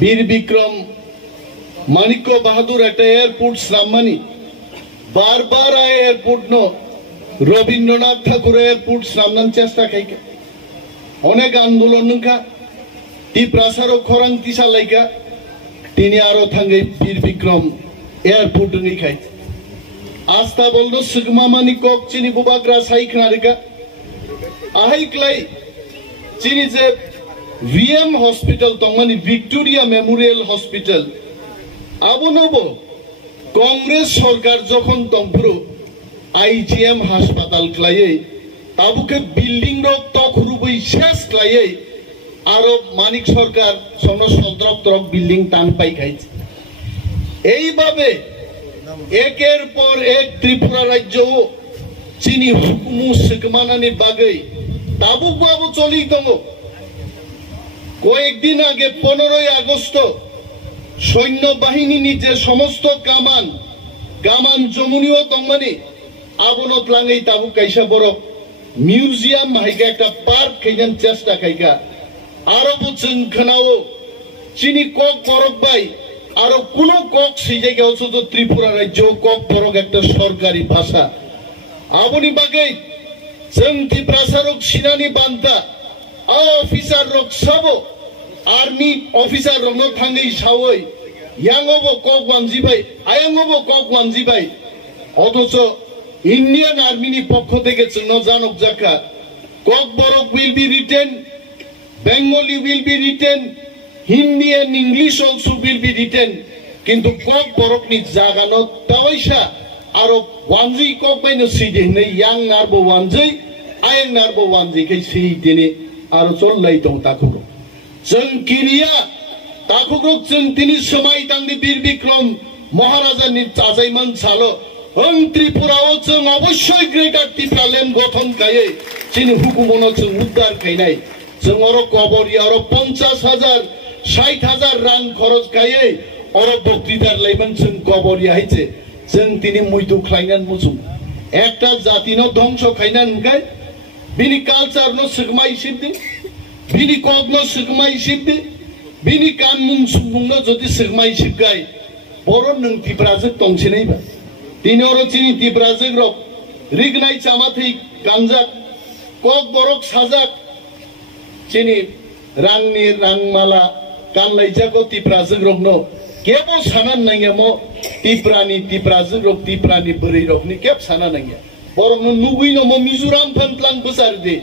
বীর বিক্রম মানিক্য বাহাদুর একটা এয়ারপোর্ট শ্রামানি বারবার আয় এয়ারপোর্ট নো রবীন্দ্রনাথ ঠাকুর এয়ারপোর্ট শ্রামনান চেষ্টা খাইকা অনেক আন্দোলন নঙ্কা টি প্রাসারও খরাং তিসা লাইকা তিনি আরো থাঙ্গে বীর বিক্রম এয়ারপোর্ট নই খাই আস্তা বলতো সুগমা মানিক চিনি বুবাগ্রা সাইখনারিকা আহাইক্লাই চিনি যে ভিএম হসপিটাল তংমানি ভিক্টোরিয়া মেমোরিয়াল হসপিটাল আবনব কংগ্রেস সরকার যখন তংপুরু আইজিএম হাসপাতাল ক্লাইয়ে তাবুকে বিল্ডিং রক তখরুবই শেষ ক্লাইয়ে আরো মানিক সরকার সন সদ্রক বিল্ডিং টান পাই খাইছে এইভাবে একের পর এক ত্রিপুরা রাজ্য চিনি হুকুমু সিকমানানি বাগৈ তাবুক বাবু চলি দङ কয়েকদিন আগে 15ই আগস্ট সৈন্য বাহিনী যে সমস্ত কামান জমুনিও তংমানি আবনত লাঙেই তাবু কাইসা বড় মিউজিয়াম হাইকা একটা পার্ক খাইজান চেষ্টা খাইকা আরো বুঝছেন খানাও চিনি কক বরক বাই আরো কোন কক সেই জায়গায় হচ্ছে তো ত্রিপুরা রাজ্য কক বরক একটা সরকারি ভাষা আবনি বাগে जों ত্রিপুরাসারক সিনানি বান্তা অফিসার রক সব আর্মি অফিসার রং থাঙ্গই সাওই ইয়াংবো কক ওয়ানজিবাই আয়াংবো কক ওয়ানজিবাই অথচ ইন্ডিয়ান আর্মিনি পক্ষ থেকে জানক জাকা Kokborok will be written Bengali will be written Hindi and English also will be written কিন্তু কক বরক নি জাগানো তাওয়াইসা আরো ওয়ানজি কক বাইনো সিদে নে ইয়াং নারবো ওয়ানজি আয়াং নারবো ওয়ানজি কে সেই দিনে আরো চললাই দং তাকুরো जों किरिया ताकुग्रक जों तिनि समाय तांनि बीर बिक्रम महाराजा नि चाजायमान सालो ओं त्रिपुराओ जों अवश्य ग्रेटार त्रिपुरा लेन गठन खायै चिनि हुकुमनो जों उद्धार खायनाय जों अरो कबरिया अरो 50,000 60,000 रां खरच खायै अरो बक्तिदार लायमान जों कबरिया हायचे जों तिनि मुइदु खायनान मुजु एकटा जातिनो ध्वंस खायनान गाय बिनि कालचार नो सगमाय सिबदि बिनि कगनो सगमाय सिबदि बिनि कान मुं सुबुंनो जदि सगमाय सिबगाय बर' नों तिब्राजों तंसिनायबा तिनि अरो चिनि तिब्राजों रक रिगनाय चामाथै गानजाक कक बरक साजाक चिनि रांनि रांमाला गानलायजाको तिब्राजों रकनो केबो सानान नांगेमो तिब्राजों रक तिब्रानि बोरै रकनि केब साना नांगे बर'नो नुगैनो म मिजोराम फानप्लां बोसारदे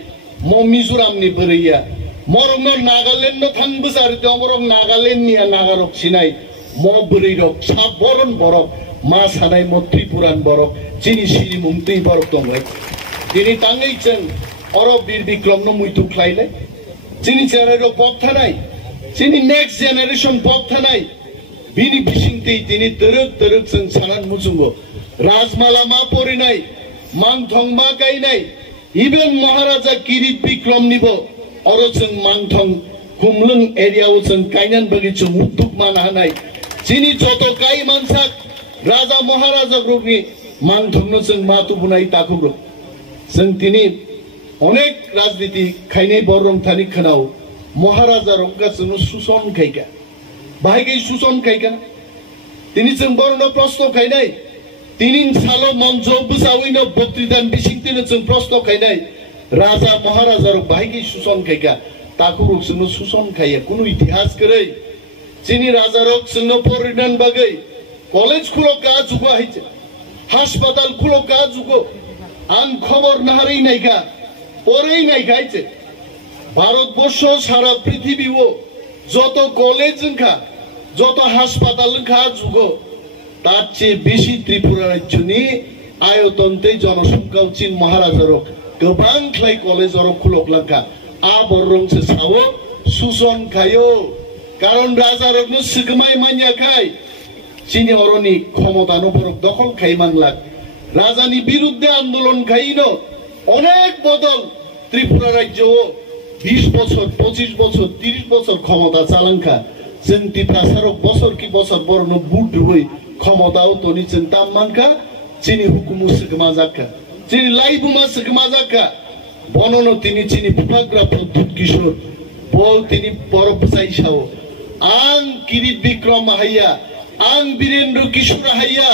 म मिजोरामनि बोरैया मरंनो नागालेण्ड नो थां बोसारदे अमरक नागालेण्डनि नागारक सिनाय म बोरै रक सा बरन बरक मा सानाय म त्रिपुरान बरक चिनि सिरि मुंतै बरक दंलाय दिनै ताङै जों अर बीर बिक्रमनो मुइतु ख्लायलाय चिनि जेनेरेल पक्थानाय चिनि नेक्स्ट जेनेरेशन पक्थानाय बिनि बिसिंतै दिनै दरक जों सानान मुजुंगो राजमाला मा परिनाय मांथं मा गायनाय इभेन महाराजा किरीट बिक्रमनिबो अरो जों मांथं कुमलुं एरियाव जों गायनान बगै जों उद्योग मान हानाय चिनि जत गाय मानसाक राजा महाराजा ग्रुपनि मांथंनो जों मातु बुनाय ताकुग्रो जों दिनै अनेक राजनीति खायनाय बरंथानि खोनाव महाराजा रंगा जों सुसन खायगा बाहायगै सुसन खायगा दिनै जों बरनो प्रश्न खायनाय तिनिन सालो मंजो बुजावैनो बक्तिदान बिसिंतिनो जों प्रश्न खायनाय राजा महाराजा रक बाहायगै सुसन खायगा ताकुरुक जों सुसन खाया कुनु इतिहास करै चिनि राजा रक जों फरिनान बागै कलेज खुलो का जुगो हायचे हासपाताल खुलो का जुगो आं खबर नाहारै नायगा परै नायगा हायचे भारतबर्ष सारा पृथिबीओ যত কলেজ ओंखा যত हासपाताल ओंखा जुगो तार चेয়ে बेसि त्रिपुरा राज्यनि आयतनते जनसंख्या चीन महाराजा रक गोबां ख्लाय कलेज अर खुलकलांखा आ बरंसो सावो सुसन खायो कारण राजा रकनो सिगमाय मान्याखाय चीनी अरनि क्षमतानो बरक दखल खायमानलाक राजानि बिरुद्धे आंदोलन खायनो अनेक बदल त्रिपुरा राज्यओ 20 বছর 25 বছর 30 বছর ক্ষমতা চালাংখা जों त्रिपुरासारक बছর কি বছর বরনো বুট হই ক্ষমতাও তনি जों ताममानखा चिनि हुकुमु सिगमा जाखा चिनि लाइबुमा सिगमा जाखा बननो तिनि चिनि बुबाग्रा प्रद्युत किशोर बल तिनि बरफ जायसाव आं किरीट विक्रम हाइया आं वीरेंद्र किशोर हाइया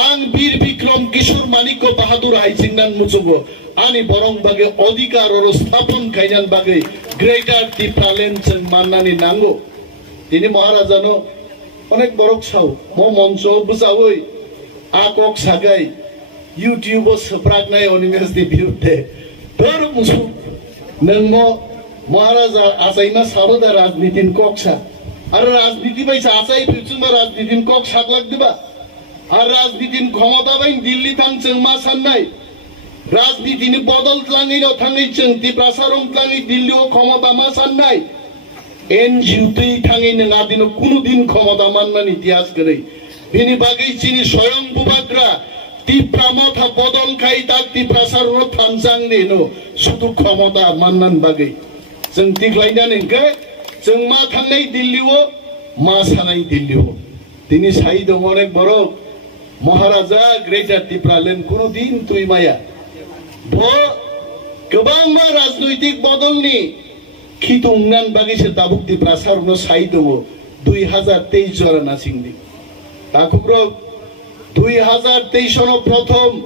आं वीर विक्रम किशोर मानिक बाहादुर हाइसिंगनान मुचुगो आनी बरं बागे अधिकार और स्थापन खाइनान बागे ग्रेटर त्रिपुरालैंड जों माननानै नांगौ दिनै महाराजानो अनेक बरक साव मो मंच बुजावै आकक सागाय यूट्यूब सप्रागनाय अनिमेशनि बिरुद्धे तोर मुसु नोंमो महाराजा आचाइमा साबदा राजनीतिन कक्सा आरो राजनीति बायसा आचाइ फिउचुमा राजनीतिन कक सागलागदोबा आरो राजनीतिन क्षमता बाय दिल्ली थांचों मा साननाय राजनीतिनि बदल tlangino थाङै जों त्रिपुरासारं tlangै दिल्लीआव क्षमता मा साननाय एनजिउ तै थाङै नङा दिनो कुनु दिन क्षमता माननानै इतिहास गरै बेनि बागै जिनि स्वयं बुबाग्रा त्रिपुरा मथा बदल खाइ दा त्रिपुरासारं थांजांनि नो सुदु क्षमता माननान बागै जों दिग्लायनानै के जों मा थांनाय दिल्लीआव मा सानाय दिल्लीआव दिनै साइ दङ अनेक बरक महाराजा ग्रेटर त्रिपुरालैंड कुनु दिन तुइमाया गोबां मा राजनैतिक बदलनि खितुंनान बागैसो दाबुक त्रिपुरासारनो साइ दङ 2023 जराना सिंनि दाखुब्र 2023 सनो प्रथम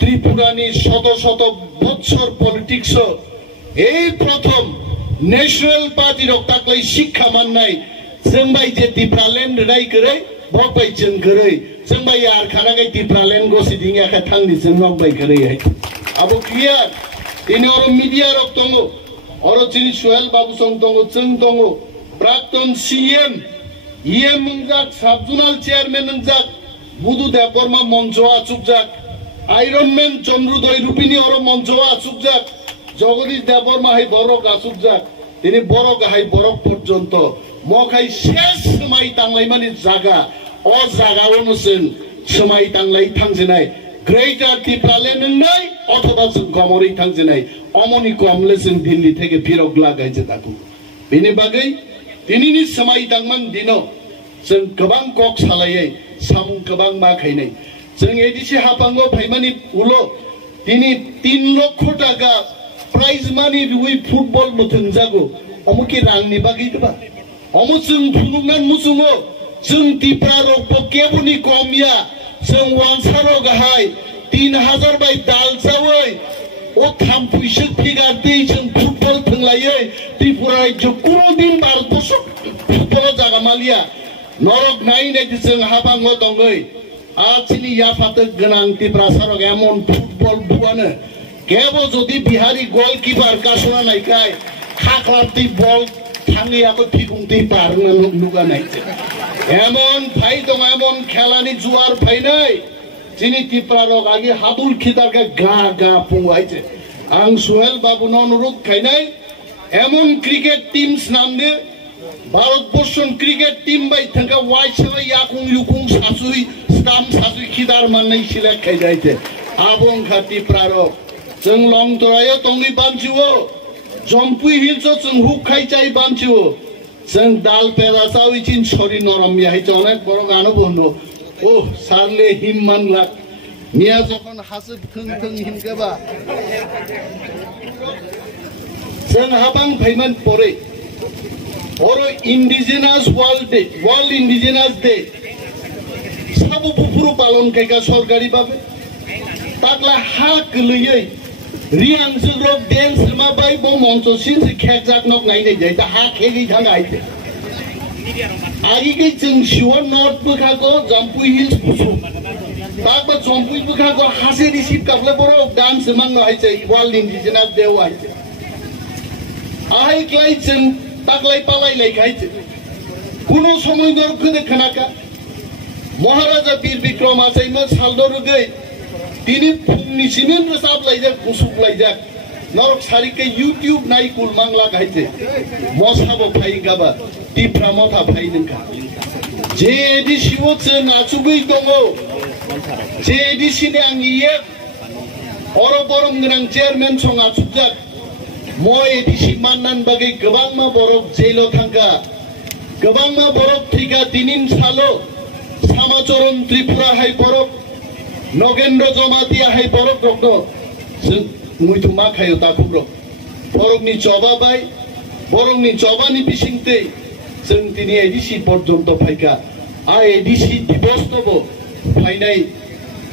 त्रिपुरानि शत शत बछर पलिटिक्स এই প্রথম ন্যাশনাল পার্টি রক্তাকলাই শিক্ষা মাননাই जों बाय जे त्रिपुरालैंड राय करे बक बाय जों करे जों बाय आर खानागाय त्रिपुरालैंड गसि दिङाखा थांनि जों बक बाय करे आबो क्लियर दिनै अर मिडिया रक दङ अर जिनि सुहेल बाबु सं दङ जों दङ प्राक्तन सीएम इएम मंजाक साबजुनाल चेयारमैन मंजाक बुदु देबबर्मा मन्जवा चुकजाक आयरन मैन चंद्रदय रूपिनी अर मन्जवा चुकजाक जगदीश देबबर्मा हाय बरक आसुकजाक दिनै बरक हाय बरक पर्यन्त मखाय शेष समाय तांलाय माने जागा अ जागावनो जों समाय तांलाय थांजेनाय ग्रेटर त्रिपुरालैंड नंनाय अथवा जों गमरै थांजेनाय अमनि कमले जों दिल्ली থেকে फिरक लागायजे दाखु बेनि बागै दिनैनि समाय तांमान दिनो जों गोबां कक सालायै सामुं गोबां मा खायनाय जों एदिसि हापांगो फाइमानि उलो दिनै 3 लाख टाका प्राइज मानि रुइ फुटबल मुथुं जागो अमुके रांनि बागै दबा अमु जों फुनुंनान मुसुङो जों त्रिपुरा रक केबुनि कमिया जों वानसारो गाहाय 3000 बाय दालजावै ओ थामपुइसो फिगार दै जों फुटबल थंलायै त्रिपुरा राज्य कुनु दिन भारतबर्ष फुटबल जागा मालिया नरक नायनाय जों हाबाङो दङै आथिनि याफात गोनां त्रिपुरा सारक एमन फुटबल बुआनो केबो जदि बिहारी गोलकीपार कासना नायखाय खाख्लाबति बल थाङैयाबो फिगुंति बारनो नुगानाय एमन फाइ दङ एमन खेलानि जुवार फाइनाय जिनि त्रिपुरा रक आगे हादुल खिदारका गा गा पुंगायছে आं सुहेल बाबुनो अनुरोध खायनाय एमन क्रिकेट टीम्स नामने भारतबर्षन क्रिकेट टीम बाय थंगा वाइसला याकुं युकुं सासुइ स्टाम सासुइ खिदार माननाय सिलेक्ट खायजायते आबं खाति प्रारक जों लं तरायो तंगै बानचिवो जम्पुइ हिल्स जों हुखाय चाइ बानचिवो जों दाल पेरासाव इचिन सरि नरम याहाय अनेक बर गानो बनो ओ सारले हिम मानला मिया जखन हासो थों थों हिमगाबा जों हाबां फाइमान परे और इंडिजिनास वर्ल्ड इंडिजिनास डे साबु बुफुरु पालन खायगा सरकारि बाबे ताकला हा गोलैयै रियां जोग्रब डेन्स मा बाय बो मंच सिन खेकजाक नक नायनाय जाय दा हा खेगै थांगा आइते आगिगै जों शिवर north बोखागो Jampui hills बुसु ताकबा Jampui बोखागो हासे receive काफले बरो डान्स मांनो हायचे वर्ल्ड इंडिजिनास डे हायचे आहाय क्लाइ जों ताकलाय पालाय लायखायचे कुनो समय गरखने खनाका महाराजा वीर विक्रम आचाइमा सालदरुगै दिनै फुंनिसिम रोजाब लायजाक गुसुक लायजाक नरक सारिके यूट्यूब नाय कुलमांला गायचे मसाबो फाइगाबा त्रिपुरा मथा फाइनोखा जे एदिसिबो जों आचुगै दङ जे एदिसिनि आंनि अर बरम गोनां चेयारमेन सं आचुगजाक म एदिसि माननान बागै गोबां मा बरफ जेलो थांगा गोबां मा बरफ थैगा दिनिन सालो सामाचरन त्रिपुरा हाय बरफ नगेन्द्र जमातिया हाय बरफ रक्तो जों मुइथु मा खायो ताखुब्र बरफनि चबा बाय बरफनि चबानि बिसिंते जों दिनै एडिसि पर्यन्त फाइका आ एडिसि दिवस तब फाइनाय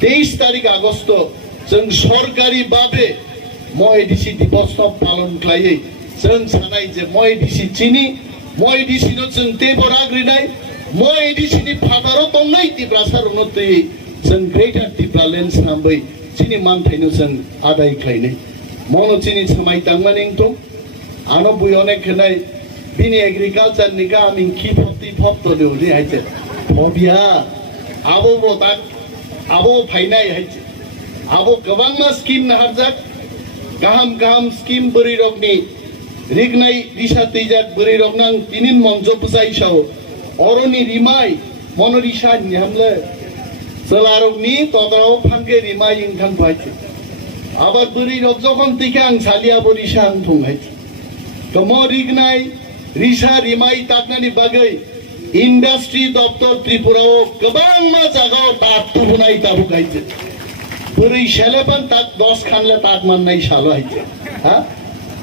23 तारिख आगस्ट जों सरकारि बाबे म एडिसि दिवस पालन खालायै जों सानाय जे म एडिसि चिनि म एडिसि नो जों देबराग्रिनाय म एडिसि नि फादारो दंनाय दिब्रासार नो दै जों ग्रेटार दिब्रालेन्ड साबै चिनि मानथायनो जों आदाय खालायनाय मनो चिनि समाय तांमानिं तो आनो बुयने खनाय बिनि एग्रिकालचार नि गामिं खि फति फप्त देउरि हाइचे फबिया आबो बोता आबो फाइनाय हाइचे आबो गोबांमा स्किम नाहारजाक गाहाम गाहाम स्किम बोरै रगनि रिगनाय रिसा तैजाक बोरै रगनां तिनिन मंजो पुसाइसाव अरनि रिमाय मनो रिसा निहामले जलारगनि तदराव फानगे रिमाय इंखान फाइचे आबाद बोरै रग जखन तिके आं सालिया बोरिसा आं थंहाइचे कमो रिगनाय रिसा रिमाय ताकनानि बागै इंडस्ट्री दफ्तर त्रिपुराओ गोबांमा जागाव ताकतुनाय ताबु गाइचे बोरै सेलेपन ताक 10 खानले ताक माननाय सालो हाइचे हा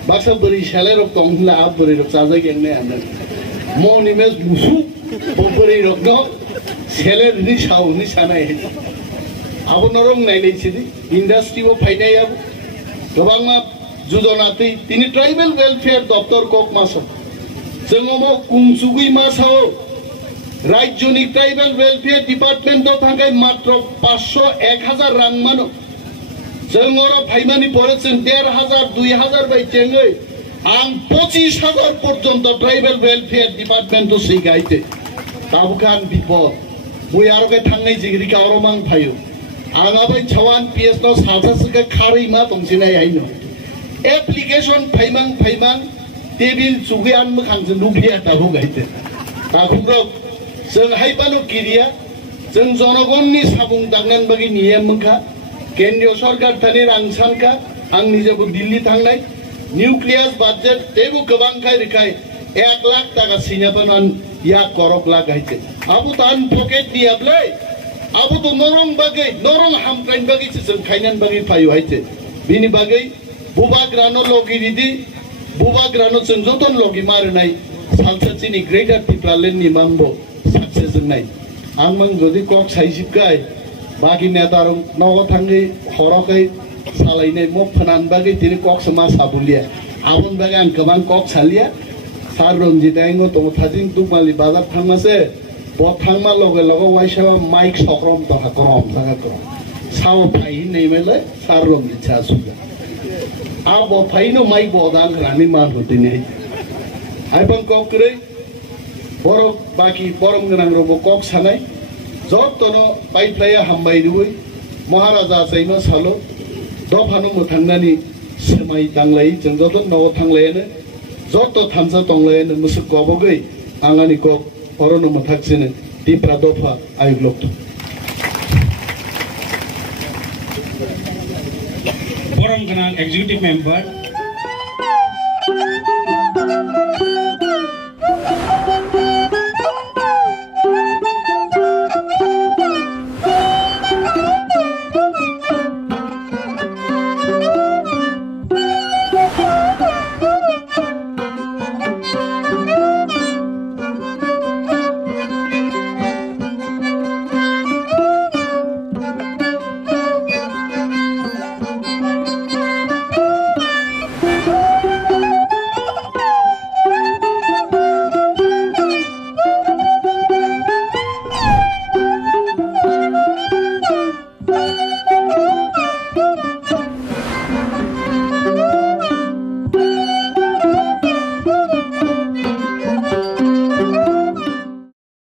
बाक्सा बोरै सेले रग तंला आ बोरै रग जाजा गेंने आन म निमेस मुसु बोरै रग न सेले नि साव नि सानाय आबो नरं नायनाय छिदि इंडस्ट्री वो फाइनाय अब गोबांमा जुजनाति तिनि ट्राइबल वेलफेयर दफ्तर कोक मास जोंमो कुंसुगुइ मासाव राज्यनि ट्राइबल वेलफेयर डिपार्टमेंट तो थांगाय मात्र 500-1000 रां मानो जोंरो फाइमानि परे जों 1500 2000 बाय चेंगै आं 25000 पर्यन्त ट्राइबल वेलफेयर डिपार्टमेंट तो सिगाइते ताबुखान बिपद बुयारगे थांनाय जिगरिका अरमां फायो आंगाबै छवान पीएस नो सासासके खारै मा दंसिनाय हाइनो एप्लीकेशन फाइमां टेबिल सुगियान मखांजों लुबिया ताबु गाइते ताखुब्र जों हाइबानो किरिया जों जनगणनि साबुं दागनान बागि नियम मखा केंद्रीय सरकार थानि रां सानका आं निजेबो दिल्ली थांनाय न्यूक्लियास बाजेट तेबो गोबां खाय रिखाय 1 लाख टाका सिनाबानान या करक लाख गाइते आबु तान पकेट दियाब्ले आबु तो नरम बागै नरम हामकाइन बागि जों खायनान बागि फायो हाइते बिनि बागै बुबाग्रानो लगिरिदि बुबाग्रानो जों जतन लगी मारनाय सालसाचिनि ग्रेटार टिप्रालेन नि मांबो सक्सेस जोंनाय आं मां जदि कक साइजिबगाय बागि नेतारं नग थांगै हरकै सालायनाय म फनान बागै तिनि कक समा साबुलिया आबन बागै आं गोबां कक सालिया सार रंजित आंगो तो थाजिं दुमालि बाजार थांमासे ब थांमा लगे लगे वाइसाबा माइक सकरम तो हाकरम जागा साव फाइ नैमेले सार रंजित सासुगा आबो फाइनो माइ बोदां रानि मान होतिने आइबन ककरै बर बाकी परम गनां रबो कक सानाय जतनो पाइप्लाया हामबाय रुबै महाराजा सैमा सालो दफानो मोथांनानि समाय तांलाय जों जतन नव थांलायनो जत थामसा तंलायनो मुसु कबगै आंगानि कक अरनो मथाक्सिने दिप्रा दफा आइग्लक Forum Kanal Executive Member